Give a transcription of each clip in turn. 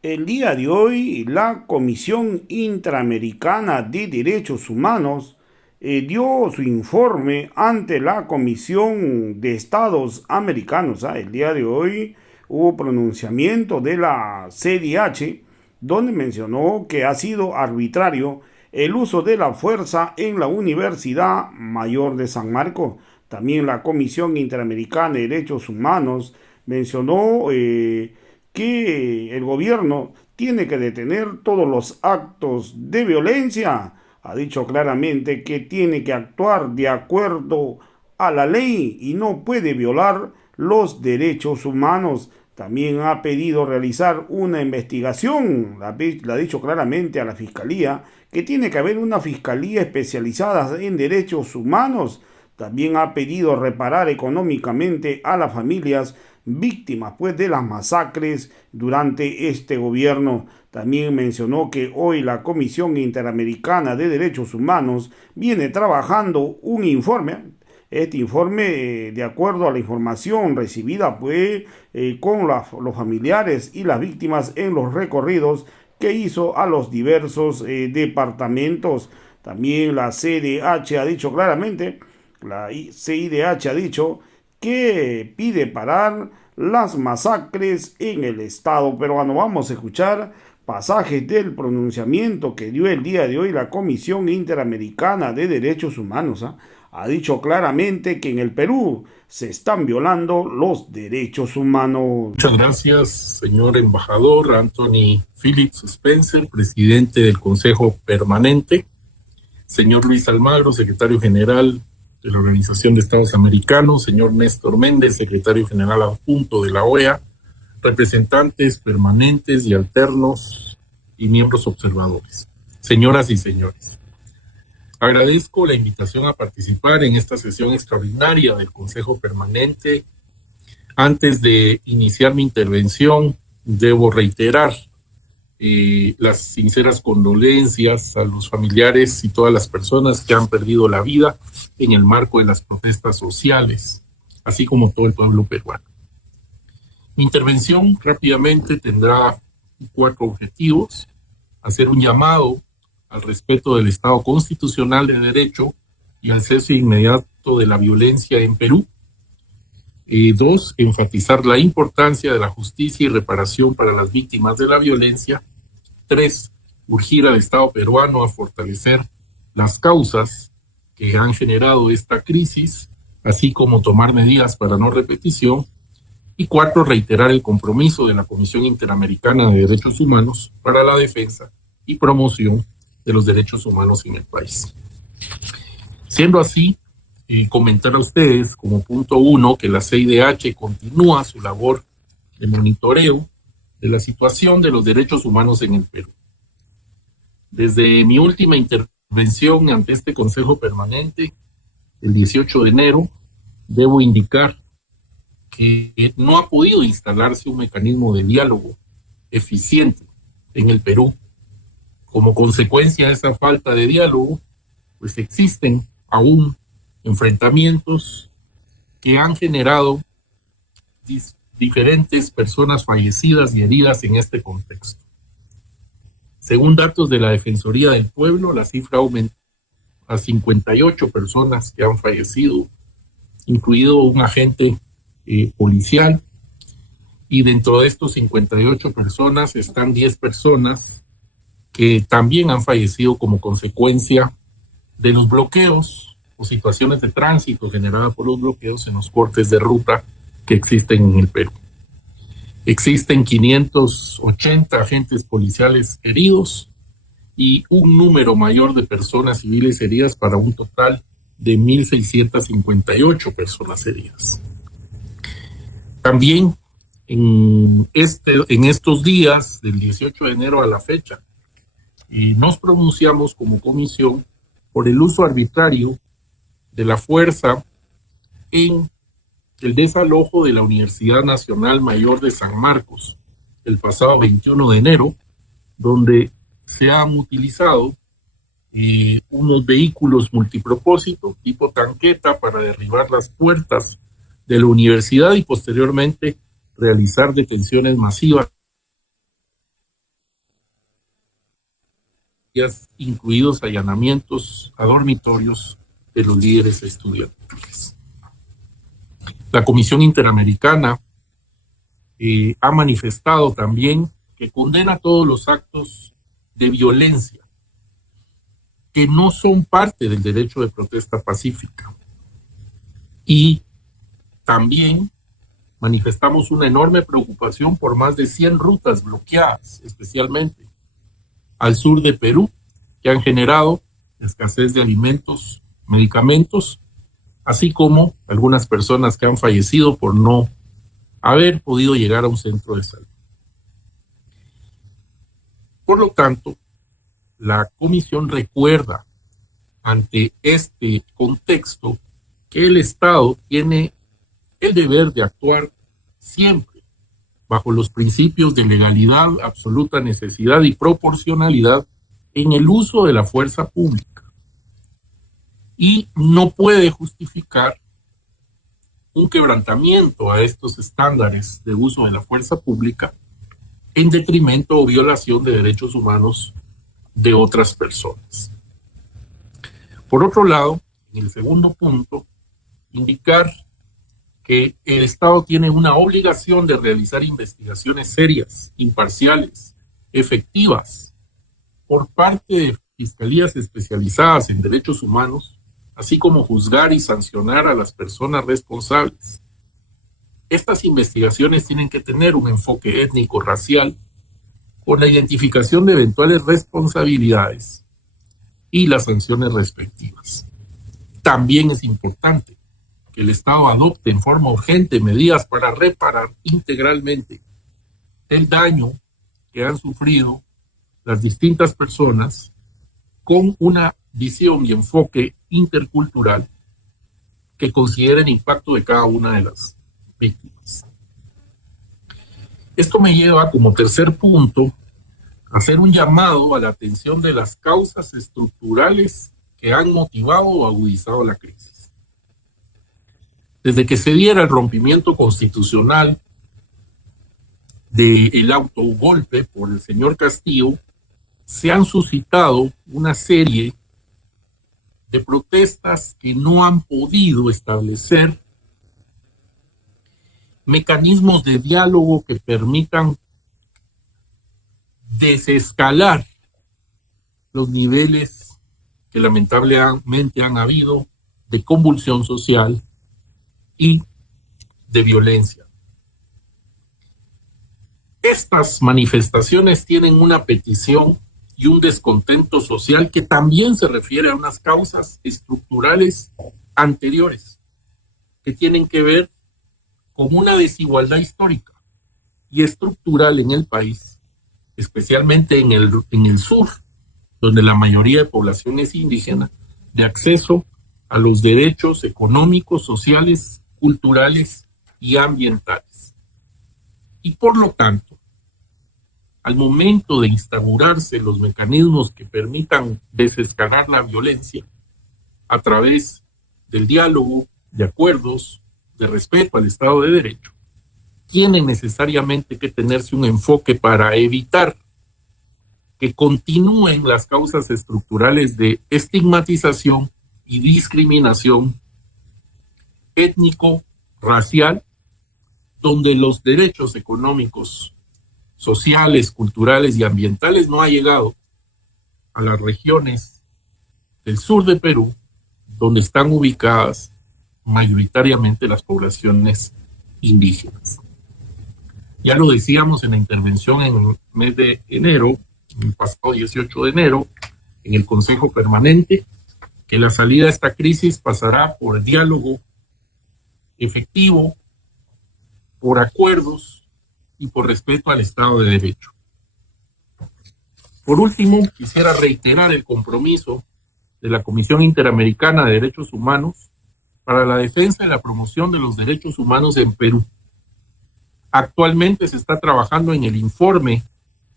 El día de hoy, la Comisión Interamericana de Derechos Humanos dio su informe ante la Comisión de Estados Americanos. El día de hoy hubo pronunciamiento de la CDH, donde mencionó que ha sido arbitrario el uso de la fuerza en la Universidad Mayor de San Marcos. También la Comisión Interamericana de Derechos Humanos mencionó que el gobierno tiene que detener todos los actos de violencia. Ha dicho claramente que tiene que actuar de acuerdo a la ley y no puede violar los derechos humanos. También ha pedido realizar una investigación, la ha dicho claramente a la Fiscalía, que tiene que haber una Fiscalía especializada en derechos humanos. También ha pedido reparar económicamente a las familias víctimas pues de las masacres durante este gobierno. También mencionó que hoy la Comisión Interamericana de Derechos Humanos viene trabajando un informe. Este informe, de acuerdo a la información recibida pues, con los familiares y las víctimas en los recorridos que hizo a los diversos departamentos. También la CDH ha dicho claramente, la CIDH ha dicho que pide parar las masacres en el Estado peruano. Vamos a escuchar pasajes del pronunciamiento que dio el día de hoy la Comisión Interamericana de Derechos Humanos. Ha dicho claramente que en el Perú se están violando los derechos humanos. Muchas gracias, señor embajador Anthony Phillips Spencer, presidente del Consejo Permanente, señor Luis Almagro, secretario general de la Organización de Estados Americanos, señor Néstor Méndez, secretario general adjunto de la OEA, representantes permanentes y alternos y miembros observadores. Señoras y señores, agradezco la invitación a participar en esta sesión extraordinaria del Consejo Permanente. Antes de iniciar mi intervención, debo reiterar las sinceras condolencias a los familiares y todas las personas que han perdido la vida en el marco de las protestas sociales, así como todo el pueblo peruano. Mi intervención rápidamente tendrá 4 objetivos: hacer un llamado al respeto del Estado constitucional de derecho y al cese inmediato de la violencia en Perú. 2, enfatizar la importancia de la justicia y reparación para las víctimas de la violencia. 3, urgir al Estado peruano a fortalecer las causas que han generado esta crisis, así como tomar medidas para no repetición. Y 4, reiterar el compromiso de la Comisión Interamericana de Derechos Humanos para la defensa y promoción de los derechos humanos en el país. Siendo así, comentar a ustedes como punto 1 que la CIDH continúa su labor de monitoreo de la situación de los derechos humanos en el Perú. Desde mi última intervención ante este Consejo Permanente, el 18 de enero, debo indicar que no ha podido instalarse un mecanismo de diálogo eficiente en el Perú. Como consecuencia de esa falta de diálogo, pues existen aún enfrentamientos que han generado diferentes personas fallecidas y heridas en este contexto. Según datos de la Defensoría del Pueblo, la cifra aumentó a 58 personas que han fallecido, incluido un agente policial, y dentro de estos 58 personas están 10 personas que también han fallecido como consecuencia de los bloqueos o situaciones de tránsito generadas por los bloqueos en los cortes de ruta que existen en el Perú. Existen 580 agentes policiales heridos y un número mayor de personas civiles heridas para un total de 1,658 personas heridas. También en estos días, del 18 de enero a la fecha, nos pronunciamos como comisión por el uso arbitrario de la fuerza en el desalojo de la Universidad Nacional Mayor de San Marcos el pasado 21 de enero, donde se han utilizado unos vehículos multipropósito tipo tanqueta para derribar las puertas de la universidad y posteriormente realizar detenciones masivas incluidos allanamientos a dormitorios de los líderes estudiantiles. La Comisión Interamericana ha manifestado también que condena todos los actos de violencia que no son parte del derecho de protesta pacífica. Y también manifestamos una enorme preocupación por más de 100 rutas bloqueadas, especialmente al sur de Perú, que han generado escasez de alimentos, medicamentos, así como algunas personas que han fallecido por no haber podido llegar a un centro de salud. Por lo tanto, la Comisión recuerda ante este contexto que el Estado tiene el deber de actuar siempre bajo los principios de legalidad, absoluta necesidad y proporcionalidad en el uso de la fuerza pública. Y no puede justificar un quebrantamiento a estos estándares de uso de la fuerza pública en detrimento o violación de derechos humanos de otras personas. Por otro lado, en el segundo punto, indicar que el Estado tiene una obligación de realizar investigaciones serias, imparciales, efectivas, por parte de fiscalías especializadas en derechos humanos, así como juzgar y sancionar a las personas responsables. Estas investigaciones tienen que tener un enfoque étnico-racial con la identificación de eventuales responsabilidades y las sanciones respectivas. También es importante que el Estado adopte en forma urgente medidas para reparar integralmente el daño que han sufrido las distintas personas con una visión y enfoque intercultural que considere el impacto de cada una de las víctimas. Esto me lleva como tercer punto a hacer un llamado a la atención de las causas estructurales que han motivado o agudizado la crisis. Desde que se diera el rompimiento constitucional del autogolpe por el señor Castillo, se han suscitado una serie de protestas que no han podido establecer mecanismos de diálogo que permitan desescalar los niveles que lamentablemente han habido de convulsión social y de violencia. Estas manifestaciones tienen una petición y un descontento social que también se refiere a unas causas estructurales anteriores que tienen que ver con una desigualdad histórica y estructural en el país, especialmente en el sur, donde la mayoría de población es indígena, de acceso a los derechos económicos, sociales, culturales y ambientales. Y por lo tanto, al momento de instaurarse los mecanismos que permitan desescalar la violencia a través del diálogo, de acuerdos, de respeto al Estado de Derecho, tiene necesariamente que tenerse un enfoque para evitar que continúen las causas estructurales de estigmatización y discriminación étnico-racial, donde los derechos económicos, sociales, culturales y ambientales no han llegado a las regiones del sur de Perú, donde están ubicadas mayoritariamente las poblaciones indígenas. Ya lo decíamos en la intervención en el mes de enero, el pasado 18 de enero, en el Consejo Permanente, que la salida de esta crisis pasará por el diálogo efectivo, por acuerdos y por respeto al Estado de Derecho. Por último, quisiera reiterar el compromiso de la Comisión Interamericana de Derechos Humanos para la defensa y la promoción de los derechos humanos en Perú. Actualmente se está trabajando en el informe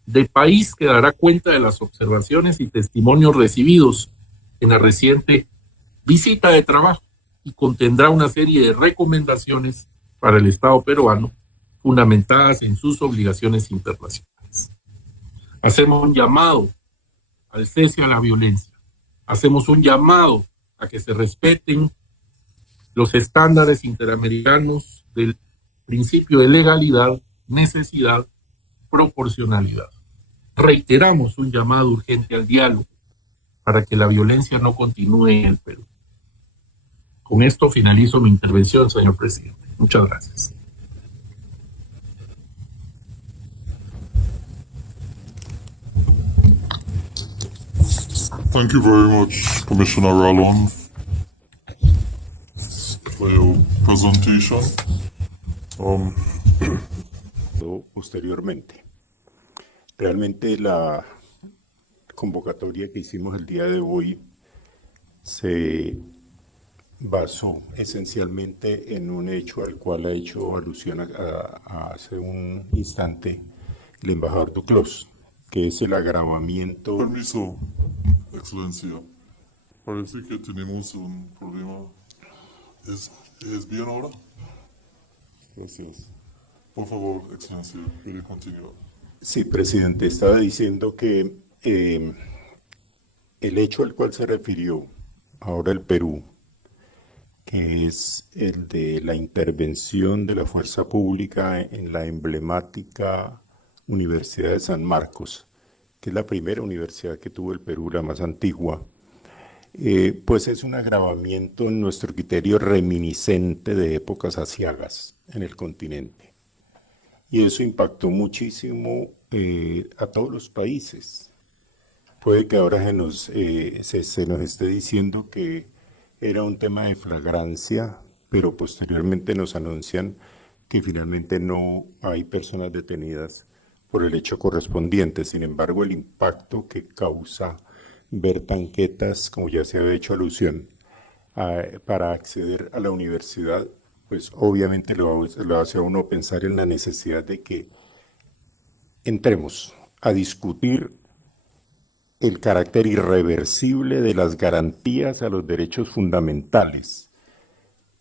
de país que dará cuenta de las observaciones y testimonios recibidos en la reciente visita de trabajo y contendrá una serie de recomendaciones para el Estado peruano fundamentadas en sus obligaciones internacionales. Hacemos un llamado al cese a la violencia. Hacemos un llamado a que se respeten los estándares interamericanos del principio de legalidad, necesidad, proporcionalidad. Reiteramos un llamado urgente al diálogo para que la violencia no continúe en el Perú. Con esto finalizo mi intervención, señor presidente. Muchas gracias. Thank you very much, Commissioner Rallon, for your presentation. Posteriormente. Realmente la convocatoria que hicimos el día de hoy se basó esencialmente en un hecho al cual ha hecho alusión hace un instante el embajador Duclos, que es el agravamiento. Permiso, Excelencia. Parece que tenemos un problema. ¿Es bien ahora? Gracias. Por favor, Excelencia, puede continuar. Sí, presidente, estaba diciendo que el hecho al cual se refirió ahora el Perú, que es el de la intervención de la fuerza pública en la emblemática Universidad de San Marcos, que es la primera universidad que tuvo el Perú, la más antigua, pues es un agravamiento en nuestro criterio reminiscente de épocas aciagas en el continente. Y eso impactó muchísimo a todos los países. Puede que ahora se nos esté diciendo que era un tema de flagrancia, pero posteriormente nos anuncian que finalmente no hay personas detenidas por el hecho correspondiente. Sin embargo, el impacto que causa ver tanquetas, como ya se ha hecho alusión, para acceder a la universidad, pues obviamente lo hace a uno pensar en la necesidad de que entremos a discutir el carácter irreversible de las garantías a los derechos fundamentales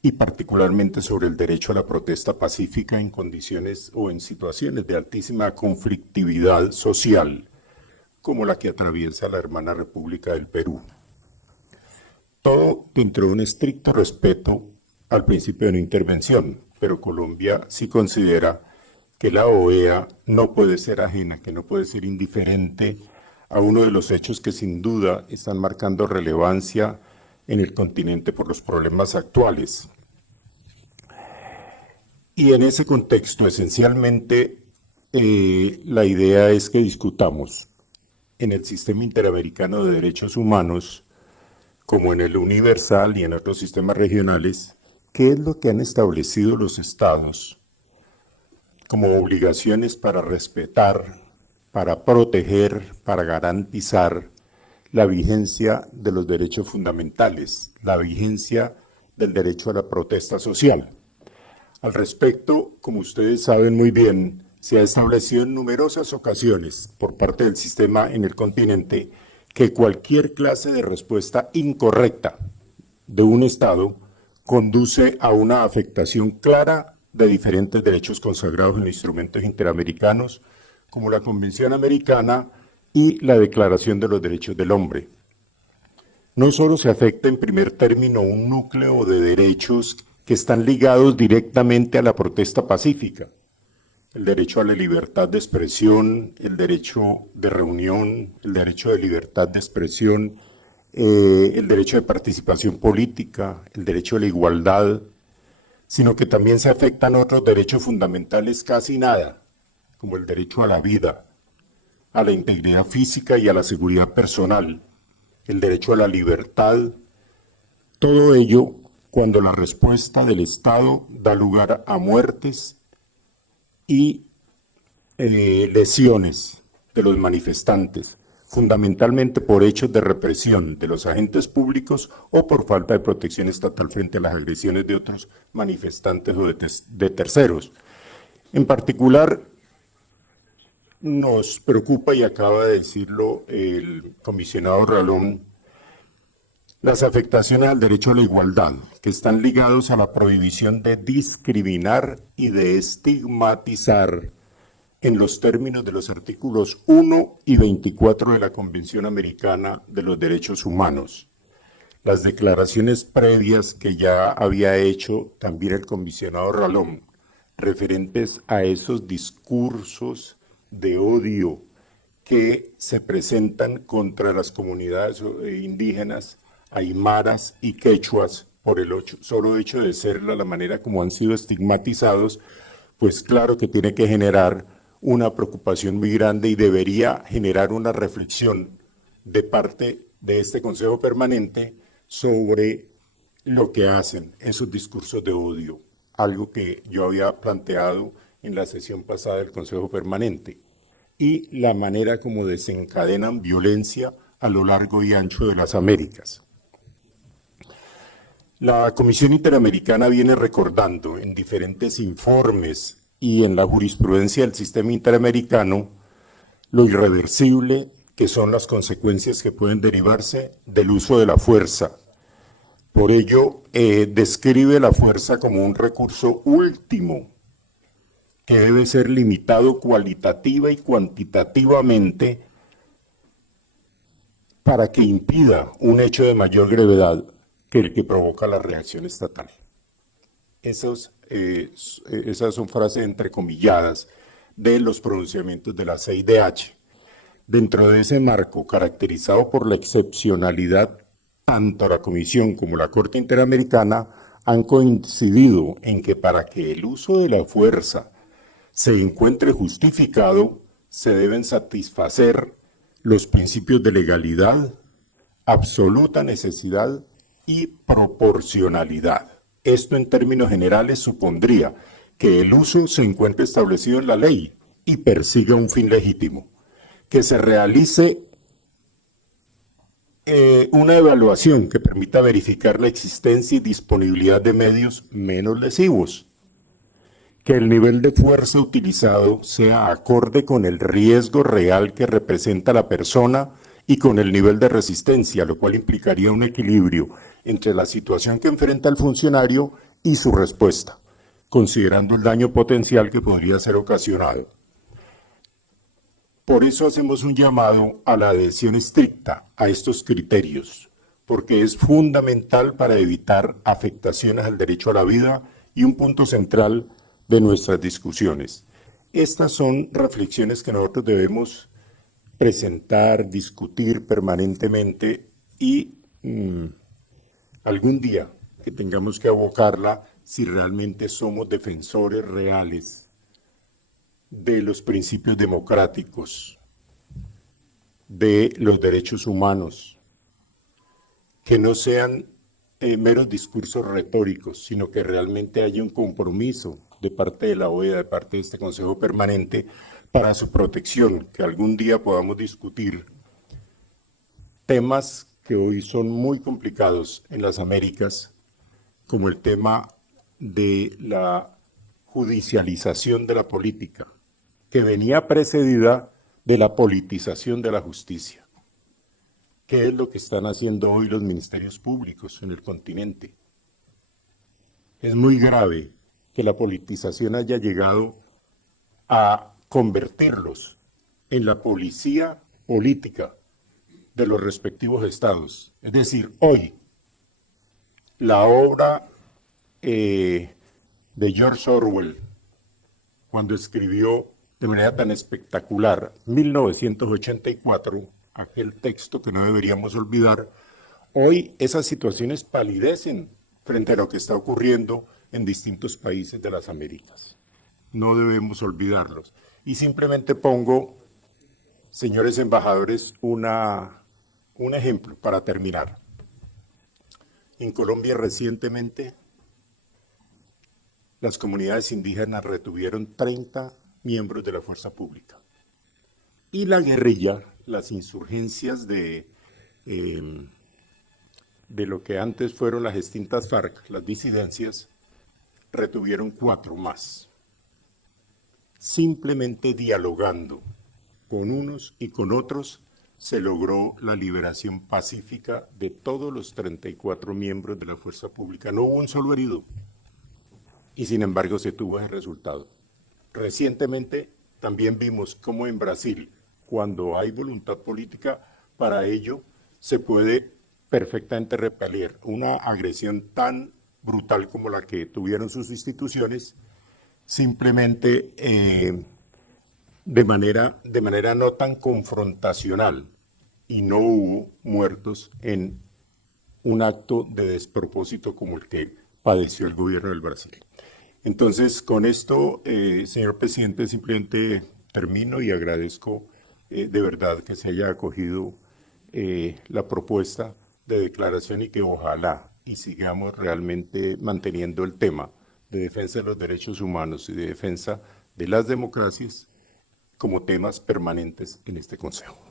y particularmente sobre el derecho a la protesta pacífica en condiciones o en situaciones de altísima conflictividad social, como la que atraviesa la hermana República del Perú. Todo dentro de un estricto respeto al principio de no intervención, pero Colombia sí considera que la OEA no puede ser ajena, que no puede ser indiferente a uno de los hechos que sin duda están marcando relevancia en el continente por los problemas actuales. Y en ese contexto, esencialmente, la idea es que discutamos en el sistema interamericano de derechos humanos, como en el universal y en otros sistemas regionales, qué es lo que han establecido los estados como obligaciones para respetar, para proteger, para garantizar la vigencia de los derechos fundamentales, la vigencia del derecho a la protesta social. Al respecto, como ustedes saben muy bien, se ha establecido en numerosas ocasiones por parte del sistema en el continente que cualquier clase de respuesta incorrecta de un Estado conduce a una afectación clara de diferentes derechos consagrados en instrumentos interamericanos, como la Convención Americana y la Declaración de los Derechos del Hombre. No solo se afecta en primer término un núcleo de derechos que están ligados directamente a la protesta pacífica, el derecho a la libertad de expresión, el derecho de reunión, el derecho de libertad de expresión, el derecho de participación política, el derecho a la igualdad, sino que también se afectan otros derechos fundamentales casi nada, como el derecho a la vida, a la integridad física y a la seguridad personal, el derecho a la libertad, todo ello cuando la respuesta del Estado da lugar a muertes y lesiones de los manifestantes, fundamentalmente por hechos de represión de los agentes públicos o por falta de protección estatal frente a las agresiones de otros manifestantes o de terceros. En particular, nos preocupa, y acaba de decirlo el comisionado Rallon, las afectaciones al derecho a la igualdad, que están ligados a la prohibición de discriminar y de estigmatizar en los términos de los artículos 1 y 24 de la Convención Americana de los Derechos Humanos. Las declaraciones previas que ya había hecho también el comisionado Ralón, referentes a esos discursos de odio que se presentan contra las comunidades indígenas, aymaras y quechuas por el solo hecho de ser la manera como han sido estigmatizados, pues claro que tiene que generar una preocupación muy grande y debería generar una reflexión de parte de este Consejo Permanente sobre lo que hacen en sus discursos de odio, algo que yo había planteado en la sesión pasada del Consejo Permanente, y la manera como desencadenan violencia a lo largo y ancho de las Américas. La Comisión Interamericana viene recordando en diferentes informes y en la jurisprudencia del sistema interamericano lo irreversible que son las consecuencias que pueden derivarse del uso de la fuerza. Por ello, describe la fuerza como un recurso último que debe ser limitado cualitativa y cuantitativamente para que impida un hecho de mayor gravedad que el que provoca la reacción estatal. Esas son frases entrecomilladas de los pronunciamientos de la CIDH. Dentro de ese marco, caracterizado por la excepcionalidad, tanto la Comisión como la Corte Interamericana han coincidido en que para que el uso de la fuerza se encuentre justificado, se deben satisfacer los principios de legalidad, absoluta necesidad y proporcionalidad. Esto en términos generales supondría que el uso se encuentre establecido en la ley y persiga un fin legítimo, que se realice una evaluación que permita verificar la existencia y disponibilidad de medios menos lesivos, que el nivel de fuerza utilizado sea acorde con el riesgo real que representa la persona y con el nivel de resistencia, lo cual implicaría un equilibrio entre la situación que enfrenta el funcionario y su respuesta, considerando el daño potencial que podría ser ocasionado. Por eso hacemos un llamado a la adhesión estricta a estos criterios, porque es fundamental para evitar afectaciones al derecho a la vida y un punto central de nuestras discusiones. Estas son reflexiones que nosotros debemos presentar, discutir permanentemente y algún día que tengamos que abocarla si realmente somos defensores reales de los principios democráticos, de los derechos humanos, que no sean meros discursos retóricos, sino que realmente haya un compromiso de parte de la OEA, de parte de este Consejo Permanente, para su protección, que algún día podamos discutir temas que hoy son muy complicados en las Américas, como el tema de la judicialización de la política, que venía precedida de la politización de la justicia. ¿Qué es lo que están haciendo hoy los ministerios públicos en el continente? Es muy grave que la politización haya llegado a convertirlos en la policía política de los respectivos estados. Es decir, hoy la obra de George Orwell, cuando escribió de manera tan espectacular 1984, aquel texto que no deberíamos olvidar, hoy esas situaciones palidecen frente a lo que está ocurriendo en distintos países de las Américas. No debemos olvidarlos. Y simplemente pongo, señores embajadores, un ejemplo para terminar. En Colombia recientemente las comunidades indígenas retuvieron 30 miembros de la fuerza pública. Y la guerrilla, las insurgencias de lo que antes fueron las extintas FARC, las disidencias, retuvieron 4 más. Simplemente dialogando con unos y con otros, se logró la liberación pacífica de todos los 34 miembros de la fuerza pública. No hubo un solo herido. Y sin embargo se tuvo ese resultado. Recientemente también vimos cómo en Brasil, cuando hay voluntad política, para ello se puede perfectamente repeler una agresión tan brutal como la que tuvieron sus instituciones, simplemente de manera no tan confrontacional, y no hubo muertos en un acto de despropósito como el que padeció el gobierno del Brasil. Entonces, con esto, señor presidente, simplemente termino y agradezco de verdad que se haya acogido la propuesta de declaración y que ojalá y sigamos realmente manteniendo el tema de defensa de los derechos humanos y de defensa de las democracias como temas permanentes en este Consejo.